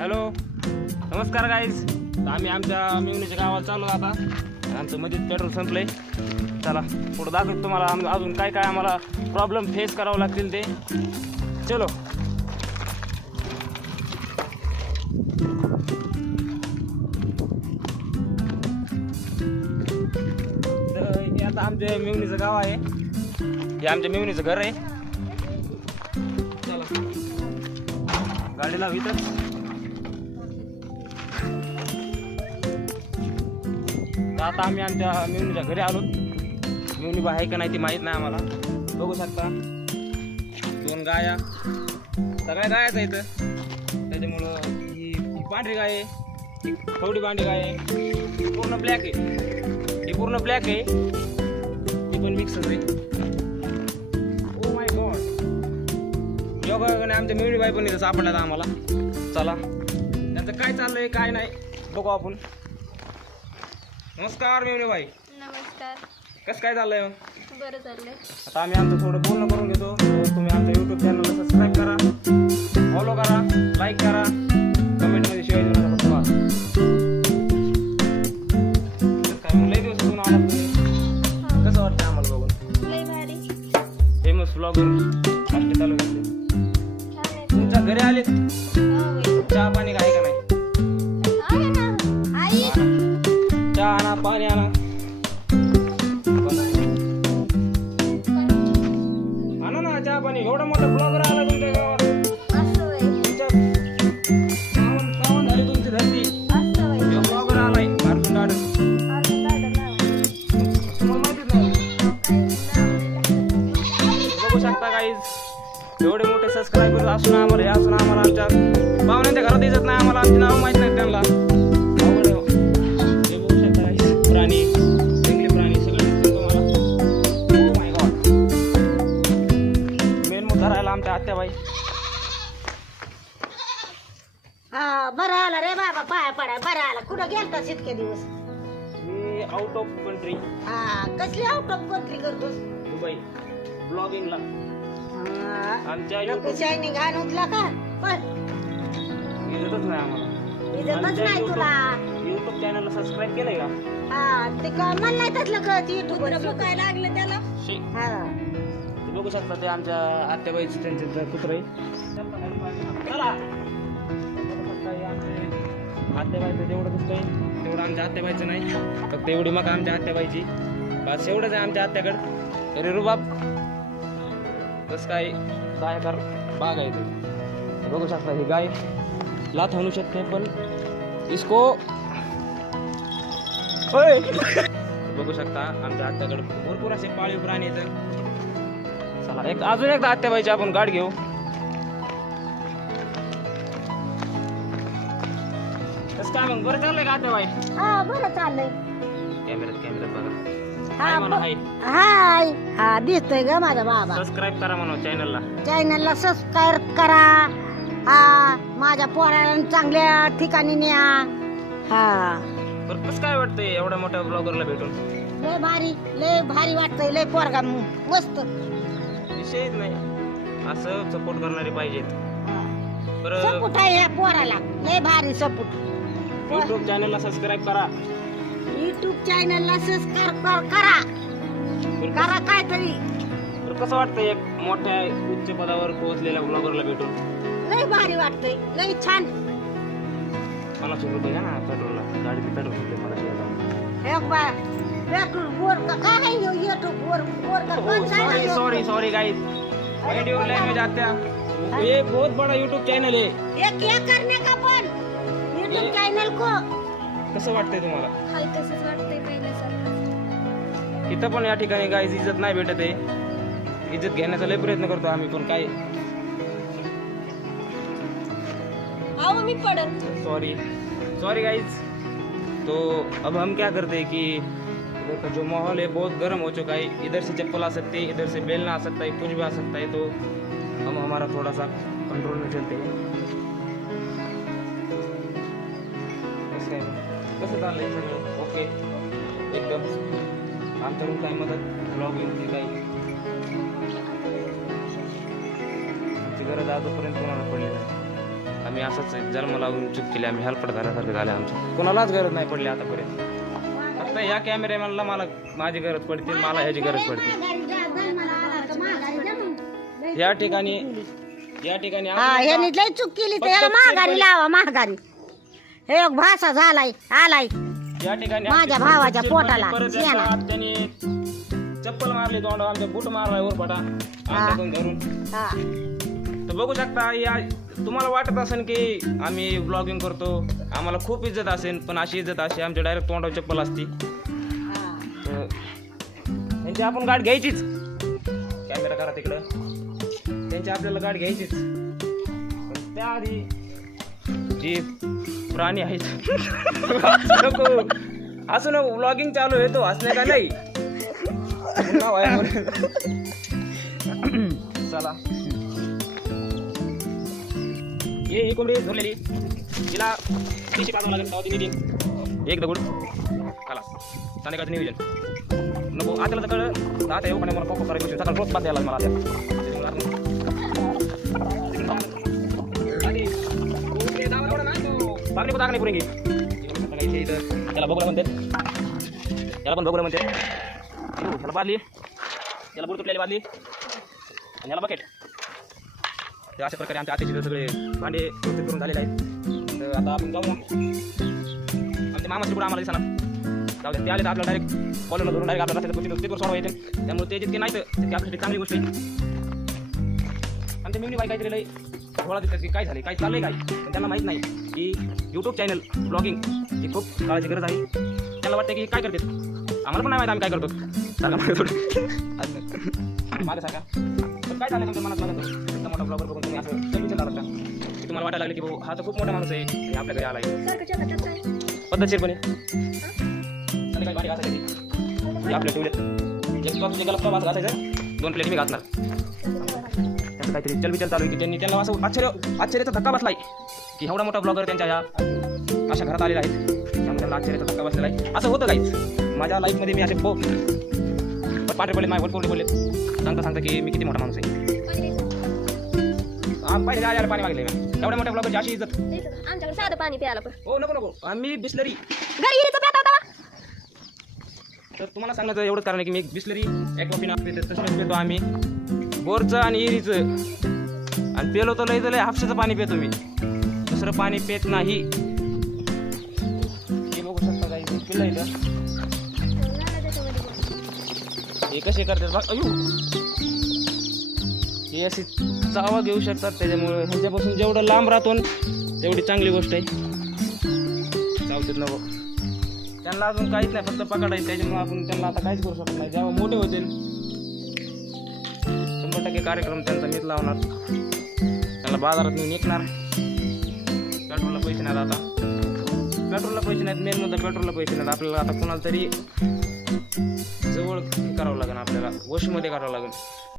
Hello नमस्कार guys. आम्ही आमच्या मिवणीच्या गावात चालू आता. आमचं मध्येच पेट्रोल संपलंय. चला पुढं दाखवतो तुम्हाला अजून काय काय आम्हाला प्रॉब्लेम फेस करावं लागतील ते. चलो तर हे आता आमच्या मिवणीचं गाव आहे. हे आमच्या मिवणीचं घर आहे. चला गाडीला इथंच. आता आम्ही आमच्या मिवणीच्या घरी आलो. मिवणी बा आहे का नाही ती माहीत नाही आम्हाला. बघू शकता 2 गाया, सगळ्या गायाच आहेत. त्याच्यामुळं ही पांढरी गाय आहे, ही थोडी पांढरी गाय आहे, ही पूर्ण ब्लॅक आहे, ही पूर्ण ब्लॅक आहे, ही पण मिक्सच आहे. ओ माय गॉड, योगायोगाने आमच्या मिवणी बाई पण इथं सापडल्यात आम्हाला. चला त्यांचं काय चाललंय काय नाही बघू आपण. नमस्कार मिवणी बाई. नमस्कार. कसं काय चाललंय मग? बरं चाललंय. आता आम्ही आमचं थोडं बोलणं करून घेतो. तुम्ही आमच्या यूट्यूब चॅनलला सबस्क्राईब करा, फॉलो करा, लाईक करा, कमेंटमध्ये शेअर करू नका. काय मग लई दिवसातून आलात तुम्ही. कसं वाटतं आम्हाला बघून? लय भारी. फेमस ब्लॉगर आष्टी तालुक्यातले. छान आहे. तुमच्या घरी आले हा बाई. चहा पाणी काय का नाही? आहे ना. आई. चहा आणा, पाणी आणा. आणा ना चहा पाणी. एवढा मोठा ब्लॉगर आला तुमच्या गावात. असं बाई. कावून झाली तुमची धरती. असं बाई. ब्लॉगर आलाय भारतून गार्डन. अजून गाडं लावा. तुम्हाला माहितीच नाही. बघू शकता गाईज, एवढे मोठे सबस्क्रायबर असून आम्हाला आमच्या पाहुण्यांच्या घरात दिसत नाही. आम्हाला आमची नाव माहित नाही त्यांना. अवघड आहे. हे बघू शकता गाईज, प्राणी, जंगली प्राणी सगळे दिसतात तुम्हाला. Oh my God. मेन मुद्दा राहिला आमच्या आत्याबाई. हा बरं आला रे बाबा, पाया पडाय बरं आला. कुठं गेलतास इतके दिवस? मी आउट ऑफ कंट्री, हा कसली आउट ऑफ कंट्री करतोस? दुबई, ब्लॉगिंगला. आमच्या शायनिंग आणूतला का? पण इज्जतच नाही आम्हाला. इज्जतच नाही तुला. युट्यूब चॅनलला सबस्क्राईब केलंय का? हा ते का मन नाही तसलं कळत युट्यूब वर काय लागलं त्याला. शी. हा ते बघू शकता ते आमच्या आत्याबाईचं त्यांचे कुत्र आहे. चला आत्याबाईचं जेवढं दिसतंय तेवढं आमच्या आत्याबाईचं नाही. फक्त एवढी मग आमच्या आत्याबाईची. बस एवढंच आहे आमच्या आत्याकडं. तरी रुबाब तसं काय 10 एकर बाग आहे ते. बघू शकता ही गाय लाथ आणू शकते पण इसको बघू शकता आमच्या आत्याकडे भरपूर असे पाळीव प्राणी आहेत. चला अजून एकदा आत्याबाईची आपण गाठ घेऊ. कसं काय मग बरं चाललंय का आत्याबाई? हा बरं चाललंय. कॅमेऱ्यात बघा. हा म्हणा हाय. हाय. हा दिसतोय ग माझा बाबा. सबस्क्राईब करा म्हणा चॅनलला सबस्क्राईब करा. हा माझ्या पोराला चांगल्या ठिकाणी न्या. हा बरं कसं काय वाटतंय एवढ्या मोठ्या ब्लॉगरला भेटून? लय भारी वाटतंय. लय पोरगा मस्त. विषयच नाही, असं सपोर्ट करणारे पाहिजेत. बरं सपोर्ट आहे ह्या पोराला. लय भारी सपोर्ट. युट्यूब चॅनलला सबस्क्राईब करा. युट्यूब चॅनलला सबस्क्राईब करा. करा काहीतरी. बरं कसं वाटतंय एक मोठ्या उच्च पदावर पोहोचलेल्या ब्लॉगरला भेटून? लय भारी वाटतंय. लय छान. 50 रुपये द्या ना पेट्रोलला. गाडीचे पेट्रोल संपले मला द्यायला. एक बार पेट्रोल बोर का काय आहे युट्यूब बोर का कोण सांगितलं? Sorry guys, mind your language आत्या. ये बहुत बड़ा यूट्यूब चॅनल आहे. एक ये करने का पण युट्यूब चॅनल को. कसं वाटतंय तुम्हाला? हलकसंच वाटतंय पहिल्यासारखं. इथं पण या ठिकाणी गाईज इज्जत नाही भेटत आहे. इज्जत घेण्याचा लय प्रयत्न करतो आम्ही पण काय. आओ मी पडन. Sorry guys. तो अब हम क्या करते हैं कि इधर का जो माहौल है बहुत गर्म हो चुका है. इधर से चप्पल आ सकती है, इधर से बेलना आ सकता है, कुछ भी आ सकता है. तो हम हमारा थोड़ा सा कंट्रोल में चलते हैं. कसं चाललंय सगळं? ओके एकदम. आमच्याकडून काय मदत ब्लॉगिंगची काही गरज आजपर्यंत कोणाला पडली नाही. आम्ही असंच जन्म लावून चूक केली, आम्ही हेल्पट झाल्यासारखं झालं आमचं. कोणालाच गरज नाही पडली आतापर्यंत. फक्त या कॅमेरामॅनला मला माझी गरज पडते, मला ह्याची गरज पडते. या ठिकाणी हा ह्यानी लय चूक केली तर याला महागारी लावा महागारी. हे एक भाषा झालाय आलाय या ठिकाणी माझ्या भावाच्या पोटाला परत शेणा. त्यांनी चप्पल मारली तोंडावर, आमच्या बूट मारलाय उरफाटा आमच्याकडून धरून. हा तर बघू शकता, या तुम्हाला वाटत असेल की आम्ही ब्लॉगिंग करतो, आम्हाला खूप इज्जत असेल, पण अशी इज्जत अशी आमच्या डायरेक्ट तोंडावर चप्पल असती. तर त्यांची आपण गाठ घ्यायचीच. कॅमेरा करा तिकडं. त्यांची आपल्याला गाठ घ्यायचीच, पण त्याआधी जी प्राणी आहेत नको असं नको. ब्लॉगिंग चालू आहे तो हसणे का नाही. चला ही कोंबडी धरलेली, तिला तिची पाठवावं लागेल तेव्हा ती निघीन. एक दगड खाला संध्याकाळचं नियोजन नको. आता कळलं आता येऊ पण मला पप्पा करायची सकाळ रोज बात द्यायला मला बागली दाग नाही पुरेंगी. त्याला बघूला म्हणते, त्याला पण बघूला म्हणते. त्याला बादली, त्याला बुड तुटलेली बादली आणि याला बकेट. तर अशा प्रकारे आमच्या आतेचे सगळे भांडे व्यवस्थित करून झालेले आहेत. तर आता आपण जाऊ. आमच्या मामाचे पुढे आम्हाला दिसणार जाऊ दे. ते आले तर आपल्याला डायरेक्ट कॉलरला धरून डायरेक्ट आपल्याला तिथवर सोडवा येते. त्यामुळे ते जितके नाही तर तितके आपल्यासाठी चांगली गोष्ट आहे. आमच्या मिवनी बाई काहीतरी लई थोडा दिसतात की काय झाले, काय चाललंय काय, पण त्यांना माहीत नाही की यूट्यूब चॅनल ब्लॉगिंग ही खूप काळाची गरज आहे. त्यांना वाटतं की काय करते, आम्हाला पण नाही माहीत आम्ही काय करतो मागे सारखा. पण काय झालं तुमच्या मनात लागत इतका मोठा ब्लॉगर बघून तुम्ही असं विचार लागता की तुम्हाला वाटायला लागलं की भाऊ हा तर खूप मोठा माणूस आहे आणि आपल्या घरी आलाय पद्धतशीरपणे. संध्याकाळी गाडी घासायची आपल्या ठेवलेत. एक तुझे गलत प्रवास घासायचा, 2 प्लेट मी घासणार. त्याचं काहीतरी चलबिचल चालू आहे की त्यांना असं आश्चर्याचा धक्का बसलाय की एवढा मोठा ब्लॉगर त्यांच्या या अशा घरात आलेला आहे. त्यामुळे त्यांना आश्चर्याचा धक्का बसलेला आहे. असं होतं काहीच माझ्या लाईफमध्ये. मी असे पांढरे पडले, माझे वरतोडले पडले सांगता की मी किती मोठा माणूस आहे. पाहिजे आल्याला पाणी मागले मी एवढ्या मोठ्या ब्लॉगरची अशी इज्जत. आमच्याकडे साधं पाणी प्यायला पण हो नको आम्ही बिस्लरी तर तुम्हाला सांगायचं एवढंच कारण आहे की मी बिस्लरी ॲक्वाफिना तसं पितो आम्ही. बोरचं आणि इरीचं आणि पेलो तर लय हापशाचं पाणी पितो मी, दुसरं पाणी पित नाही. हे बघू शकता काही पिल्लं इथं हे कसे करतात बघ. अयो हे अशी चावा घेऊ शकतात, त्याच्यामुळे ह्याच्यापासून जेवढं लांब राहतो तेवढी चांगली गोष्ट आहे. चावतात नको त्यांना, अजून काहीच नाही, फक्त पकडायचं. त्याच्यामुळे आपण त्यांना आता काहीच करू शकत नाही. जेव्हा मोठे होतील 100% कार्यक्रम त्यांचा मीच लावणार. त्यांना बाजारात मी निघणार. पेट्रोलला पैसे नाहीत आता, पेट्रोलला पैसे नाहीत. मेन मुद्दा पेट्रोलला पैसे नाहीत. आपल्याला आता कोणाला तरी जवळ करावं लागेल, आपल्याला वशमध्ये करावं लागेल.